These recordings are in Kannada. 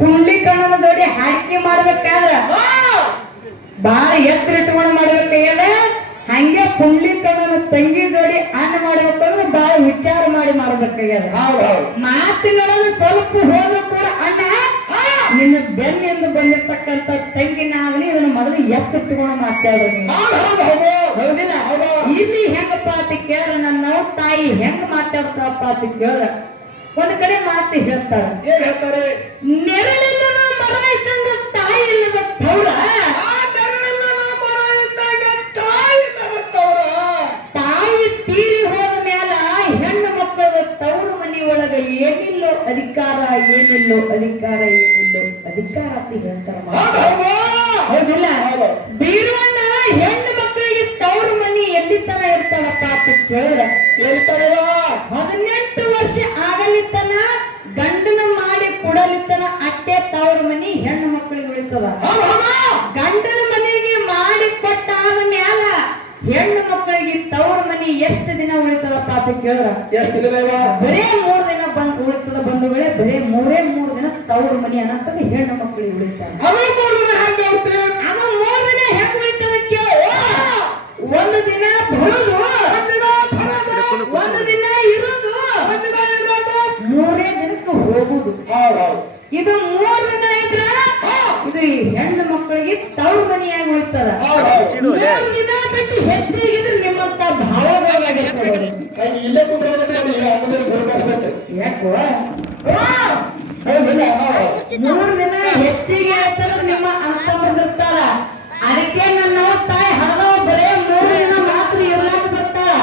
ಪುಂಡ್ಲಿಕಣ್ಣನ ಜೋಡಿ ಹಾಡಿಕೆ ಮಾಡ್ಬೇಕಾದ್ರ ಬಾಳ ಎತ್ತರ ಇಟ್ಕೊಂಡು ಮಾಡ್ಬೇಕಾಗ್ಯದ. ಹಂಗೆ ಪುಂಡ್ಲಿಕಣ್ಣನ ತಂಗಿ ಜೋಡಿ ಅನ್ನ ಮಾಡ್ಬೇಕಂದ್ರೆ ಬಾಳ ವಿಚಾರ ಮಾಡಿ ಮಾಡ್ಬೇಕಾಗ್ಯದ. ಮಾತಿನೊಳಗೆ ಸ್ವಲ್ಪ ಹೋದ್ರು ಕೂಡ ಅಣ್ಣ ನಿನ್ನ ಬೆನ್ನಿಂದ ಬಂದಿರ್ತಕ್ಕಂಥ ತಂಗಿ ನಾಗಲಿ ಇದನ್ನ ಮೊದಲು ಎತ್ತಿಟ್ಕೊಂಡು ಮಾತಾಡ್ರಿ. ಹೌದಿಲ್ಲ? ಇಲ್ಲಿ ಹೆಂಗಪ್ಪ ಅಂತ ಕೇಳ್ರ ನನ್ನ ತಾಯಿ ಹೆಂಗ್ ಮಾತಾಡ್ತಾರಪ್ಪ ಅಂತ ಕೇಳ್ರ ಒಂದ್ ಕಡೆ ಮಾತು ಹೇಳ್ತಾರ. ಏನ್ ಹೇಳ್ತಾರೆ? ನೆರಳಿಲ್ಲದ ಮರ ಇದ್ದಂಗ ತಾಯಿ ಇಲ್ಲದ ತೌರ, ತಾಯಿ ತೀರಿ ಹೋದ ಮ್ಯಾಲ ಹೆಣ್ಣು ಮಕ್ಕಳ ತವರು ಮನಿ ಒಳಗ ಏನಿಲ್ಲೋ ಅಧಿಕಾರ, ಏನಿಲ್ಲೋ ಅಧಿಕಾರ, ಏನಿಲ್ಲೋ ಅಧಿಕಾರ ಅಂತ ಹೇಳ್ತಾರ. ಹೌದಿಲ್ಲ? ಬೀರಣ್ಣ ಹೆಣ್ಣು ಮಕ್ಕಳಿಗೆ ತವರು ಮನಿ ಎಲ್ಲಿ ತರ ಇರ್ತಾರಪ್ಪ ಅಂತ ಕೇಳಿದ್ರೆ 18 ವರ್ಷ ಆಗಲಿತ್ತನ ಗಂಡನ ಮಾಡಿ ಕೊಡಲಿತ್ತನ ಅಟ್ಟೆ ತವ್ರ ಮನಿ ಹೆಣ್ಣು ಮಕ್ಕಳಿಗೆ ಉಳಿತದ. ಗಂಡನ ಮನೆಗೆ ಮಾಡಿ ಕೊಟ್ಟಾದ ಮ್ಯಾಲ ಹೆಣ್ಣು ಮಕ್ಕಳಿಗೆ ತವ್ರ ಮನಿ ಎಷ್ಟು ದಿನ ಉಳಿತದಪ್ಪ ಅಂತ ಕೇಳಿದ್ರ ಬರೇ 3 ದಿನ ಬಂದು ಉಳಿತದ. ಬಂಧುಗಳೇ, ಬರೇ 3 ದಿನ ತವ್ರ ಮನಿ ಅನ್ನಂತದ ಹೆಣ್ಣು ಮಕ್ಕಳಿಗೆ ಉಳಿತಾರ. ಅದು 3 ದಿನ ಹೆಂಗ್ ಉಳಿತದ ಕೇಳ. ಒಂದು ದಿನ ಬರುದು, ಒಂದು ದಿನ ಇರುದು, 3ನೇ ದಿನಕ್ಕೆ ಹೋಗುದು. ಇದು 3 ದಿನ ಇದ್ರ ಇದು ಹೆಣ್ಣು ಮಕ್ಕಳಿಗೆ ತವ್ರ ಮನಿಯಾಗಿ ಉಳಿತದ. 3 ದಿನ ಬಿಟ್ಟು ಹೆಚ್ಚಿಗಿದ್ರೆ ನಿಮ್ಮಂತ ಭಾವಗಳಾಗಿರ್ತದೆ. ಯಾಕೋ 3 ದಿನ ಹೆಚ್ಚಿಗೆ ಆಗ್ತದ ನಿಮ್ಮ ಅಂತ ಬಂದಿರ್ತಾರ. ಅದಕ್ಕೆ ನನ್ನ ತಾಯಿ ಹರಿದ ಬರೇ 3 ದಿನ ಮಾತ್ರ ಇರ್ಲಾಕ ಬರ್ತಾರ.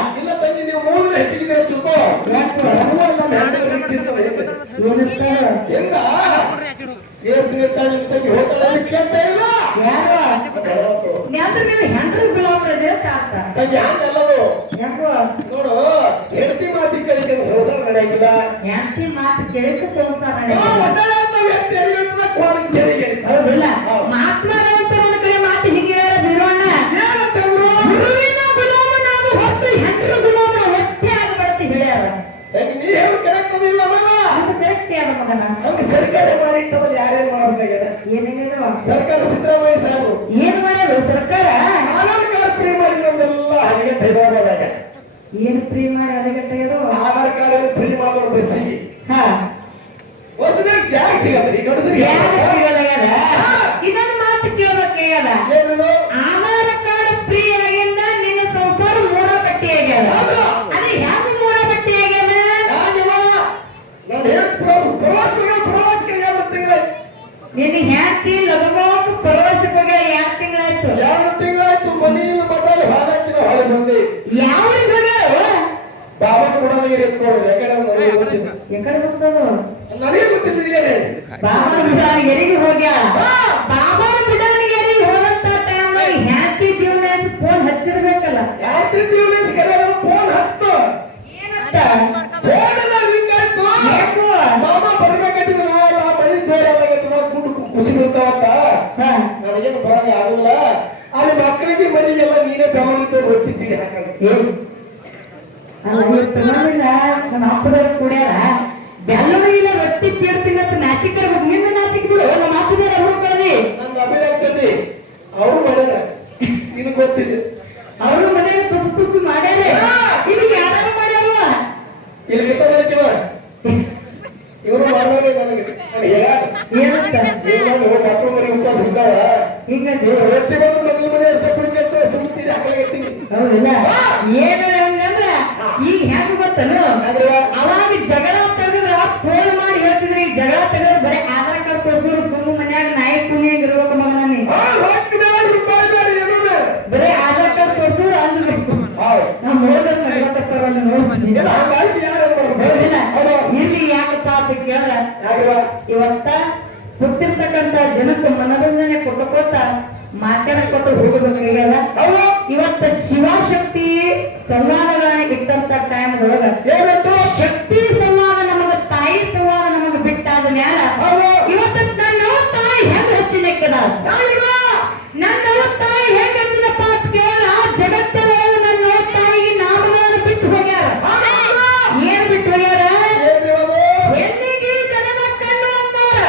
ನೋಡು, ಹೆಂಡತಿ ಮಾತಿ ಕೇಳಿಕೆ ಸಂಸಾರ ನಡೆಯಂಗಿಲ್ಲ. ಹೆಂಡತಿ ಮಾತು ಕೇಳಿಕೆ ಸಂಸಾರ ಮಹಾತ್ಮ ಒಂದು ಕಡೆ ಮಾತು ಹೀಗೆ ಬೀರೋಣ. ಗುರುವಿನ ಗುಲಾಮ ನಾವು ಹೊತ್ತು ಹೆಂಡ್ರ ಗುಲಾಮ ಒಟ್ಟೆ ಆಗಬಾರ್ದು ಹೇಳ್ಯಾರ. ನೀ ಹೇಳು ಕರೆಕ್ಟ್ ಅದಿಲ್ಲ ಕರೆಕ್ಟ್ ಯಾರ ಮಗನ ಹಂಗೆ ಸರ್ಕಾರ ಮಾಡಿಟ್ಟದ ಯಾರೇನ್ ಮಾಡ್ಬೇಕಾಗ್ಯದ? ಏನೇನು ಸರ್ಕಾರ ಸಿದ್ದರಾಮಯ್ಯ ಸಾಹೇಬರು ಏನ್ ಮಾಡ್ಯಾರ? ಸರ್ಕಾರ ಆಧಾರ್ ಕಾರ್ಡ್ ಫ್ರೀ ಮಾಡಿ ನಮ್ದೆಲ್ಲ ಹದಿಗೆಟ್ಟು ಹೈದರಾಬಾದಾಗ. ಏನ್ ಫ್ರೀ ಮಾಡಿ ಹದಿಗೆಟ್ಟು? ಆಧಾರ್ ಕಾರ್ಡ್ ಫ್ರೀ ಮಾಡೋರು ಬಸ್ಸಿಗೆ ಹೊಸದಾಗ ಜಾಗ ಸಿಗತ್ರಿ ಗಂಡಸರಿಗೆ ಇದನ್ನ ಮಾತು ಕೇಳಬೇಕಾಗ್ಯದ. ಆಧಾರ್ ಕಾರ್ಡ್ ಫ್ರೀ ಆಗಿಂದ ನಿನ್ನ ಸಂಸಾರ 3 ಪಟ್ಟಿ ಆಗ್ಯದ. ಅದೇ ಯಾಕೆ 3 ಪಟ್ಟಿ ಆಗ್ಯದ? ನಿನ್ನ ಹ್ಯಾತಿ ಲಗಮೋಕ್ ಪ್ರವಾಸಕ್ಕೆ ಹೋಗ್ಯಾರ. 2 ತಿಂಗಳಾಯ್ತು. 2 ತಿಂಗಳಾಯ್ತು. ಮನೆಯಿಂದ ಬಟ್ಟಲು ಹಾಲಾಕಿನ ಹೊಳೆ ಬಂದಿ. ಯಾವ ಹೋಗ್ಯಾರ? ಬಾಬಾ ಕೂಡ ನೀರು ಎತ್ಕೊಳ್ಳೋದು ಎಕಡೆ ಎಕಡೆ ಹೋಗ್ತದ ನನಗೆ ಗೊತ್ತಿಲ್ಲ. ಬಾಬಾನ ಬಿಡಾನಿಗೆರಿಗೆ ಹೋಗ್ಯಾಳ. ಬಾಬಾನ ಬಿಡಾನಿಗೆರಿಗೆ ಹೋದಂತ ಟೈಮ್ ಹ್ಯಾಪಿ ಜೀವನ ಫೋನ್ ಹಚ್ಚಿರ್ಬೇಕಲ್ಲ. ಹ್ಯಾಪಿ ಜೀವನ ಫೋನ್ ಹತ್ತು ಏನಂತ ಫೋನ್ ಎಲ್ಲ ರಿಂಗ್ ಆಯ್ತು. ಬಾಬಾ ಬರ್ಬೇಕಾಗಿದ್ದು ನಾವೆಲ್ಲ ಮಳಿ ಜೋರಾದಾಗ ಖುಷಿ ಬರ್ತಾವಂತ ನನಗೇನು ಬರಂಗ ಆಗುದಿಲ್ಲ. ಅಲ್ಲಿ ಮಕ್ಕಳಿಗೆ ಮರಿಗೆಲ್ಲ ನೀನೇ ಬೆವನಿದ್ದು ರೊಟ್ಟಿ ತಿಂಡಿ ಹಾಕಲ್ಲ. ನಮ್ಮ ಅಪ್ಪದವ್ರು ಕುಡಿಯಾರ ಬೆಲ್ಲವರಿಗಿಲ್ಲ ರೊಟ್ಟಿ ತೀರ್ತೀನಿ ಅಂತ ನಾಚಿಕರ ನಿನ್ನ ನಾಚಿಕೆ ಬಿಡು. ನಮ್ಮ ಅಪ್ಪದಾರ ಅವ್ರು ಕಳ್ದಿ ನಂದು ಅಭಿನಂದನೆ. ಅವ್ರು ಮಾಡ್ಯಾರ, ನಿನಗೆ ಗೊತ್ತಿದೆ. ಅವರು ಮನೆಗೆ ತುಸು ತುಸು ಮಾಡ್ಯಾರ. ಇಲ್ಲಿ ಯಾರು ಮಾಡ್ಯಾರ? ಇಲ್ಲಿ ಬಿಟ್ಟಿವ ಇವರು ಮಾಡೋರೆ ನನಗೆ ಮಕ್ಕಳು ಮನೆ ಉಪವಾಸ ಇದ್ದಾವ. ಈಗ ರೊಟ್ಟಿ ಬಂದು ಮೊದಲು ಮನೆ ಸಪ್ಪಳಿಕೆ ಸುಮ್ತೀನಿ ಹಾಕಲಾಗತ್ತೀನಿ. ಹೌದಿಲ್ಲ? ಏನ ಹಂಗಂದ್ರ ಈಗ ಹೆಂಗ ಗೊತ್ತನು? ಅವಾಗ ಜಗಳ ತೆಗೆದ್ರ ಫೋನ್ ಮಾಡಿ ಹೇಳ್ತಿದ್ರಿ. ಜಗಳ ತೆಗೆದ್ರೆ ಬರೀ ಆಧಾರ್ ಕಾರ್ಡ್ ಕೊಡ್ತಿದ್ರು. ಸುಮ್ಮ ಮನ್ಯಾಗ ನಾಯಿ ಕುಣಿಯಾಗ ಇರ್ಬೇಕು ಮಗನ ನೀ. ಬರೀ ಆಧಾರ್ ಕಾರ್ಡ್ ಕೊಡ್ತಿದ್ರು ಅಂದ್ಬೇಕು. ನಾವು ನೋಡ್ಬೇಕು ನಡ್ಬೇಕತ್ತಾರ ಇಲ್ಲಿ ಯಾಕಪ್ಪ ಅಂತ ಕೇಳ. ಇವತ್ತ ಗೊತ್ತಿರ್ತಕ್ಕಂಥ ಜನಕ್ಕೆ ಮನೋರಂಜನೆ ಕೊಟ್ಟಕೋತ ಮಾತಾಡಕೊಟ್ಟು ಹೋಗಬೇಕಾಗ್ಯದ. ಇವತ್ತ ಶಿವಶಕ್ತಿ ಸಂವಾದಗಳನ್ನ ಇಟ್ಟಂತ ಟೈಮ್ದೊಳಗ ಶಕ್ತಿ ಸಂವಾದ ನಮಗ ತಾಯಿ ಸಂವಾದ ನಮಗ ಬಿಟ್ಟಾದ ಮ್ಯಾಲ ಇವತ್ತ ನನ್ನ ತಾಯಿ ಹೆಂಗ್ ಹಚ್ಚಿನಕ್ಕದ? ನನ್ನ ತಾಯಿ ಹೆಂಗ್ ಹಚ್ಚಿನಪ್ಪ ಅಂತ ಕೇಳ. ಜಗತ್ತೊಳಗ ನನ್ನ ತಾಯಿಗೆ ನಾಮಗಳನ್ನು ಬಿಟ್ಟು ಹೋಗ್ಯಾರ. ಏನ್ ಬಿಟ್ಟು ಹೋಗ್ಯಾರ? ಹೆಣ್ಣಿಗೆ ಜನದ ಕಣ್ಣು ಅಂತಾರ.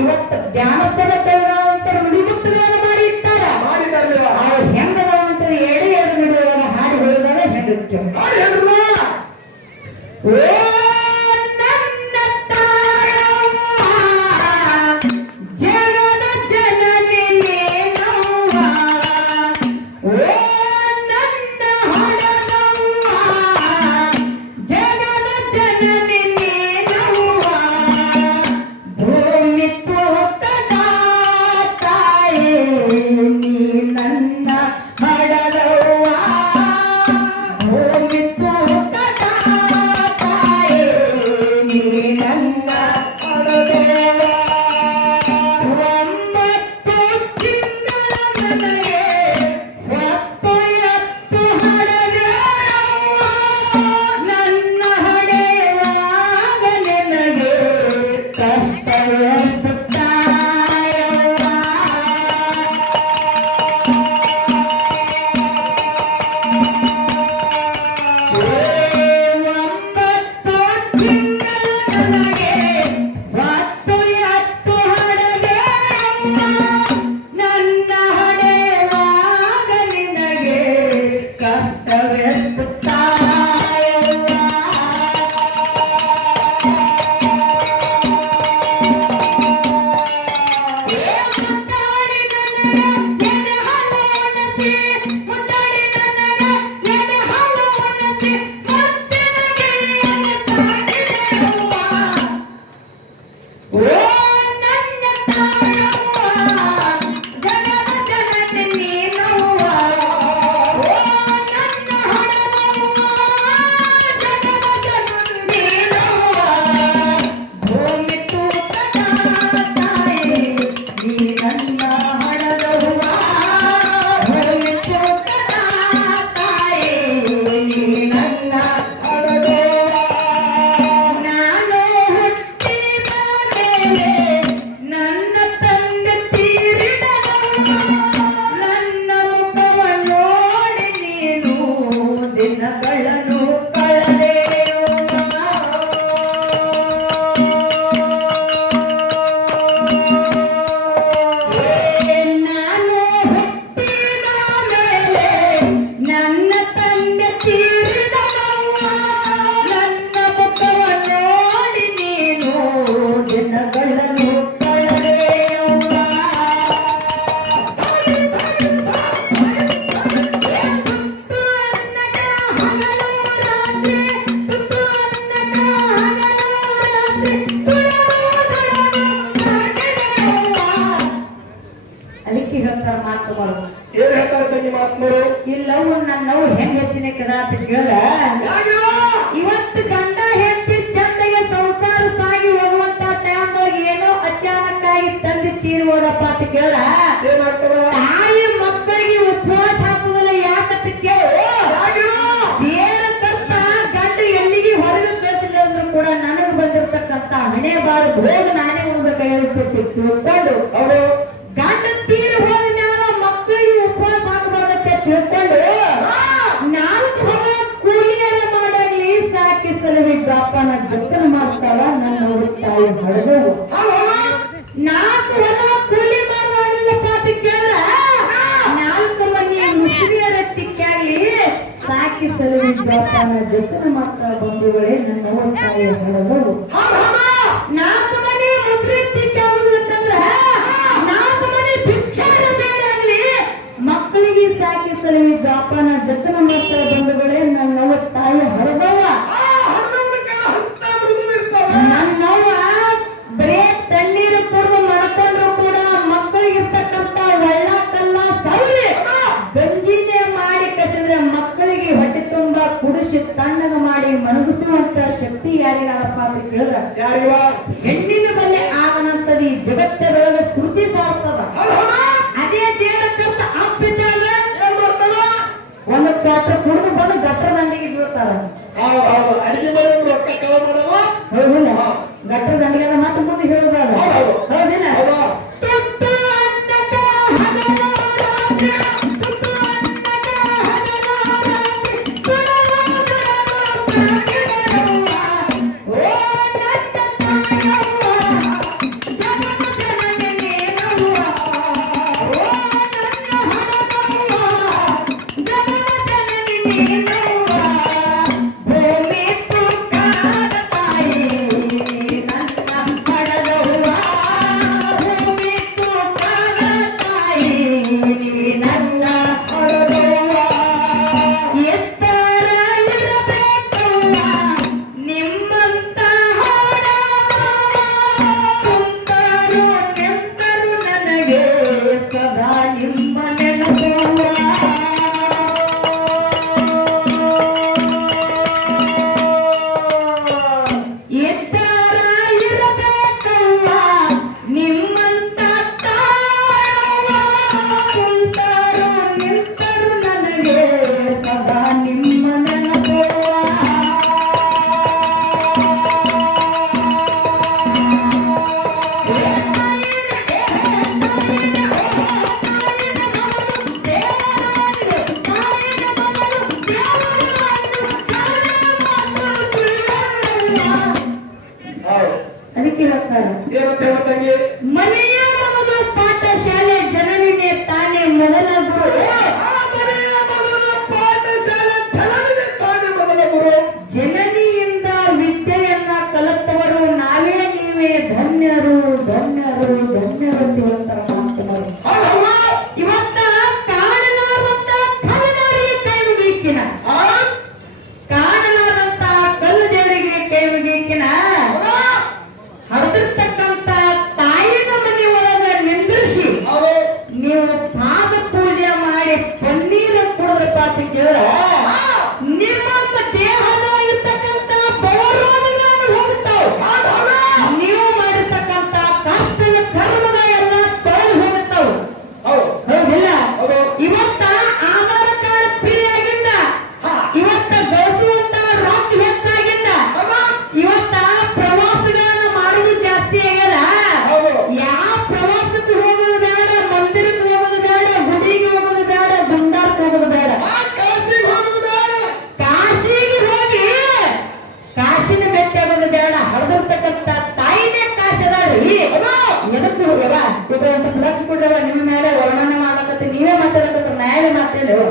ಇವತ್ತು ಜಾನಪದ ಕಲಾವಂತ ನುಡಿಮುತ್ತುಗಳನ್ನು ಮಾಡಿ ಇಟ್ಟಾರ ಮಾಡಿದಾರಲ್ಲ ಅವ್ರು ಹೆಂಗದವಂತ ಎರಡು ಎರಡು ನುಡಿಗಳನ್ನು ಹಾಡಿ ಹೇಳಿದಾರೆ ಹೆಂಗಕ್ಕೆ ಮಾಡಿ ಹೇಳ್ರಲ್ಲ ಓ ನನ್ನ ತಾಯವ್ವ, ಜಗದ ಜನನಿ ನೀನವ್ವ. ಓ ನನ್ನ ಹಡದವ್ವ, ಜಗದ ಜನನಿ ನೀನವ್ವ. ಭೂಮಿ ತೂಕದ ತಾಯೇ ನೀ ನನ್ನ ಹಡದವ್ವ. ಭೂಮಿ ತೂಕದ ತಾಯೇ ನೀ ನನ್ನ ಹಡದವ್ವ. ಒಂಬತ್ತು ತಿಂಗಳ ನನಗೆ ಹೊತ್ತು ಎತ್ತು ಹಡದವ್ವ. ನನ್ನ ಹಡೆಯುವಾಗ ನಿನಗೆ ಕಷ್ಟವೆಷ್ಟು ತಾಯವ್ವ. ಒಂಬತ್ತು ತಿಂಗಳ ನನಗೆ ಹೊತ್ತು ಎತ್ತು ಹಡದವ್ವ. ನನ್ನ ಹಡೆಯುವಾಗ ನಿನಗೆ ಕಷ್ಟವೆಷ್ಟು ತಾಯವ್ವ. ಮುತ್ತಾಡಿ ನನಗ ಎದೆ ಹಾಲು ಉಣಿಸಿ, ಮುತ್ತಾಡಿ ನನಗ ಎದೆ ಹಾಲು ಉಣಿಸಿ, ಮುತ್ತಿನ ಗಿಳಿಯನ್ನು ಸಾಕಿದೆಯವ್ವ. ಓ ನನ್ನ ತಾಯವ್ವ, ಜಗದ ಜನನಿ ನೀನವ್ವ. ಓ ನನ್ನ ಹಡದವ್ವ, ಜಗದ ಜನನಿ ನೀನವ್ವ. ಭೂಮಿ ತೂಕದ ತಾಯಿ ನೀ ನನ್ನ ಹಡದವ್ವ. ಭೂಮಿ ತೂಕದ ತಾಯಿ ನೀ ನನ್ನ ಹಡದವ್ವ. ನಾನು ಹುಟ್ಟಿದ ಮೇಲೆ ನನ್ನ ತಂದೆ ತೀರಿದನವ್ವ. ನನ್ನ ಮುಖವ ನೋಡಿ ನೀನು ದಿನಗಳನ್ನು ನಾನು ಹುಟ್ಟಿದ ಮೇಲೆ ನನ್ನ ತಂದೆ ತೀರಿದನವ್ವ. ನನ್ನ ಮುಖವ ನೋಡಿ ನೀನು ದಿನಗಳನ್ನು ಕಳೆದೆಯವ್ವ. ತುತ್ತು ಅನ್ನದ ಹಗಲು ರಾತ್ರಿ, ತುತ್ತು ಅನ್ನದ ಹಗಲು ರಾತ್ರಿ, ದುಡಿದು ಸಾಕಿದೆಯವ್ವ. ಅದಕ್ಕೆ ಹೇಳ್ತಾರ ಮಾತು ಮಾಡೋದು ಏನ್ ಹೇಳ್ತಾರೆ ತಂಗಿ ಮಾತ್ಮರು ಇಲ್ಲವು ನನ್ನವು ಹೆಂಗ್ ಹೆಚ್ಚಿನ ಕದ ಅಂತ ಕೇಳ ಯಾಕಿವ ಇವತ್ತು ಗಂಡ ಹೆಂಡತಿ ಚಂದಗೆ ಸಂಸಾರ ಸಾಗಿ ಹೋಗುವಂತ ಟೈಮ್ದಾಗ ಏನೋ ಅಚಾನಕ್ಕಾಗಿ ತಂದೆ ತೀರಿ ಹೋದಪ್ಪ ಅಂತ ಕೇಳ ಏನಾಗ್ತದ ತಾಯಿ ಮಕ್ಕಳಿಗೆ ಉಪವಾಸ ಹಾಕುವುದಿಲ್ಲ ಯಾಕಂತ ಕೇಳು ಯಾಕಿವ ಏನ ಕರ್ತ ಗಂಡ ಎಲ್ಲಿಗೆ ಹೊರಗೆ ಕಳಿಸಿಲ್ಲ ಅಂದ್ರೂ ಕೂಡ ನನಗೆ ಬಂದಿರತಕ್ಕಂತ ಹಣೆ ಬಾರು ಹೋಗಿ ನಾನೇ ಉಣ್ಬೇಕಾಗಿರ್ತೈತಿ ತಿಳ್ಕೊಂಡು ಅವರು ಗಂಡ ತೀರಿ ಹೋದ ಮ್ಯಾಲ ಮಕ್ಕಳಿಗೆ ಉಪವಾಸ ಹಾಕಬಾರ್ದತ್ತೆ ತಿಳ್ಕೊಂಡು 4 ಹೊಲ ಕೂಲಿಯರ ಮಾಡಲಿ ಸಾಕಿ ಸಲವಿ ಜಾಪಾನ ಜತನ ಮಾಡ್ತಾಳ ನನ್ನ ತಾಯಿ ಹಡದವು. 4 ಹೊಲ ಕೂಲಿ ಮಾಡುವಾಗಿಲ್ಲಪ್ಪ ಅಂತ ಕೇಳ 4 ಮನೆ ಮುಸ್ಲಿಯರ ತಿಕ್ಕಾಗ್ಲಿ ಸಾಕಿ ಸಲವಿ ಜಾಪಾನ ಜತನ ಮಾಡ್ತಾಳ ಬಂಧುಗಳೇ ನನ್ನ ತಾಯಿ ಹಡದವು. 4 ಮನೆ ಮುಸ್ಲಿಂ ತಿಕ್ಕಾಗುತ್ತಂದ್ರ 4 ಮನೆ ಭಿಕ್ಷಾರ ಬೇಡಾಗ್ಲಿ ಮಕ್ಕಳಿಗೆ ಸಾಕಿ ಸಲವಿ ಜಾಪಾನ ಜತನ ಮಾಡ್ತಾಳ ಬಂಧುಗಳೇ ನನ್ನ ತಾಯಿ ಹಡದವ. ನನ್ನವ್ವ ಬರೇ ತಣ್ಣೀರು ಕುಡಿದು ಮಾಡ್ಕೊಂಡ್ರು ಕೂಡ ಮಕ್ಕಳಿಗಿರ್ತಕ್ಕಂತ ಒಳ್ಳ ಕಲ್ಲ ಸೌಲಿ ಗಂಜಿನೇ ಮಾಡಿ ಕಸಿದ್ರೆ ಮಕ್ಕಳಿಗೆ ಹೊಟ್ಟೆ ತುಂಬಾ ಕುಡಿಸಿ ತಣ್ಣಗ ಮಾಡಿ ಮನಗಿಸುವಂತ ಶಕ್ತಿ ಯಾರಿಗಾದಪ್ಪ ಅಂತ ಕೇಳಿದ ಯಾರಿವ ಹೆಣ್ಣಿನ ಬಲ್ಲೆ ಆಗನಂತದ ಈ ಜಗತ್ತದೊಳಗೆ ಶ್ರುತಿ ಸಾರ್ತದ. ಅದೇ ಜೇರಕ್ಕಂತ ಅಪ್ಪಿದ್ದಾಗ ಏನ್ ಮಾಡ್ತಾರ ಒಂದು ಕ್ವಾರ್ಟರ್ ಕುಡಿದು ಬಂದು ಗಟ್ರ ದಂಡಿಗೆ ಬೀಳ್ತಾರ. ಅಡಿಗೆ ಮಾಡೋ ರೊಕ್ಕ ಕಳ ಮಾಡವ ಹೌದಿಲ್ಲ ಗಟ್ರ ದಂಡಿಗೆ ಮಾತು ಮುಂದೆ ಹೇಳುದಲ್ಲ ಹೌದಿಲ್ಲ. ತುತ್ತು ಅನ್ನದ ಹಗಲು ರಾತ್ರಿ, ತುತ್ತು ಅನ್ನದ ಹಗಲು ರಾತ್ರಿ, ತುಳುವು ತುಳುವು ಸಾಕಿದೆಯವ್ವ. ಓ ನನ್ನ ತಾಯವ್ವ, ಏನಂತ ಹೇಳ ತಂಗಿ ಮನೆಯ ಮೊದಲು ಪಾಠಶಾಲೆ ಜನನಿಗೆ ತಾನೇ ಮೊದಲ ಗುರು ಆ ಮನೆಯ ಮೊದಲ ಪಾಠಶಾಲೆ ಜನನಿಗೆ ತಾನೇ ಮೊದಲ ಗುರು ಜನನಿಯಿಂದ ವಿದ್ಯೆಯನ್ನ ಕಲಿತವರು ನಾವೇ ನೀವೇ ಧನ್ಯರು ಧನ್ಯರು ಧನ್ಯರು ಅಂತ ಹೇಳ್ತಾರ ಮಹಾತ್ಮರು. ಇವತ್ತ ಕಾಣಲಾದಂತ ಕಲ್ಲುದೇವರಿಗೆ ಕೈ ಮುಗಿಕಿನ ಕಾಣಲಾದಂತ ಕಲ್ಲು ದೇವರಿಗೆ ಕೈ ಮುಗಿಕಿನ ಹರಿದಿರ್ತಕ್ಕಂತ ತಾಯಿನ ಮನೆ ಒಳಗ ನಿಂದಿರಿಸಿ ನೀವು ಪಾದ ಪೂಜೆ ಮಾಡಿ ಪನ್ನೀರು ಕುಡಿದ್ರಪ್ಪ ಅಂತ ಕೇಳಿದ್ರ ನಿಮ್ಮ ದೇಹದಲ್ಲಿರ್ತಕ್ಕಂತ ಬವರೋಗಗಳನ್ನು ಹೋಗುತ್ತಾವ ನೀವು ಮಾಡಿರ್ತಕ್ಕಂತ ಕಷ್ಟದ ಕರ್ಮದ ಎಲ್ಲ ತೊಳೆದು ಹೋಗುತ್ತಾವ ಹೌದಿಲ್ಲ ಇವತ್ತ ಆಧಾರ ಕಾರ್ಡ್ ಫ್ರೀ ಆಗಿಂದ ಇವತ್ತ ಗಳಿಸುವಂತ ರೊಕ್ಕ ಹೆಚ್ಚಾಗಿಂದ ಇವತ್ತ ಪ್ರವಾಸಗಳನ್ನ ಮಾಡುವುದು ಜಾಸ್ತಿ ಆಗ್ಯದ ಯಾವ ಪ್ರವಾಸಕ್ಕೆ ಹೋಗೋದು ಬೇಡ ಮಂದಿರಕ್ಕೆ ಹೋಗೋದು ಬೇಡ ಗುಡಿಗೆ ಹೋಗೋದು ಬೇಡ ಗುಂಡಾರ್ಕ್ ಹೋಗೋದು ಬೇಡ ಕಾಶಿಗೆ ಹೋಗಿ ಕಾಶಿನ ಭೇಟಿ ಆಗೋದು ಬೇಡ ಹರಿದಿರ್ತಕ್ಕಂತ ತಾಯಿನೇ ಕಾಶಿ ಅದಾಳ್ರಿ ಎದಕ್ಕೆ ಹೋಗ್ಯವ ಇದು ಒಂದ್ ಸ್ವಲ್ಪ ಲಕ್ಷ ಕೊಡ್ರವ ನಿಮ್ಮ ಮೇಲೆ ವರ್ಣನೆ ಮಾಡಕತ್ತಿ ನೀವೇ ಮಾತಾಡಕತ್ತ ನ್ಯಾಯ ಮಾತಾಡಿ ಅವರು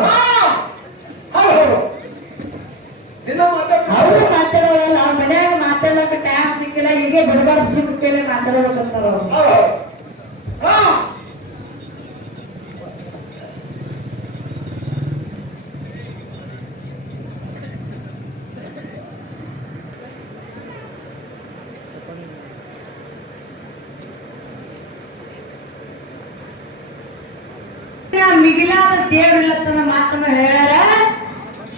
ಮಾತಾಡೋರಲ್ಲ ಅವ್ರ ಮನ್ಯಾಗ ಮಾತಾಡೋಕೆ ಟೈಮ್ ಸಿಕ್ಕಿಲ್ಲ ಹೀಗೆ ಬಿಡಬಾರ್ದು ಸಿಕ್ಕೇಲೆ ಮಾತಾಡೋಕಂತಾರ ಮಿಗಿಲಾದ ದೇವರಿಲ್ಲತನ ಮಾತನ್ನ ಹೇಳ್ಯಾರ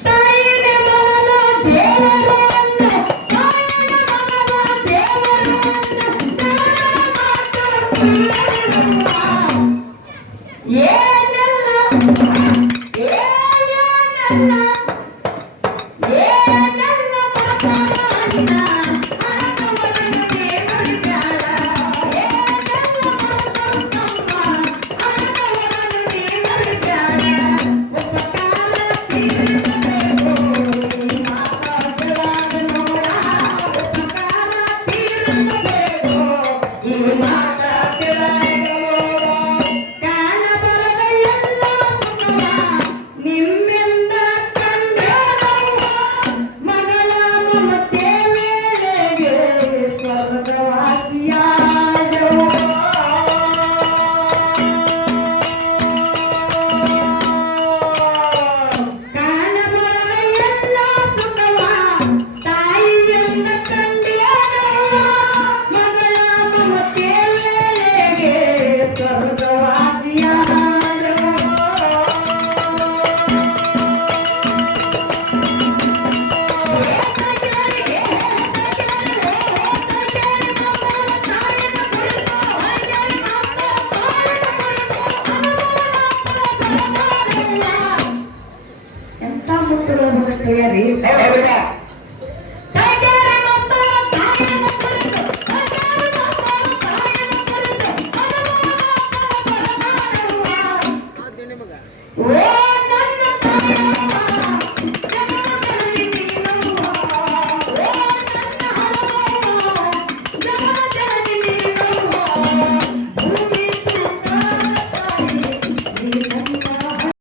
ತಾಯಿನೇ ಮೊದಲು ದೇವರು ಅಂದು, ತಾಯಿನೇ ಮೊದಲು ದೇವರು ಅಂದು, ತಾಯಿ ಮಾತು ಸುಳ್ಳಲ್ಲ.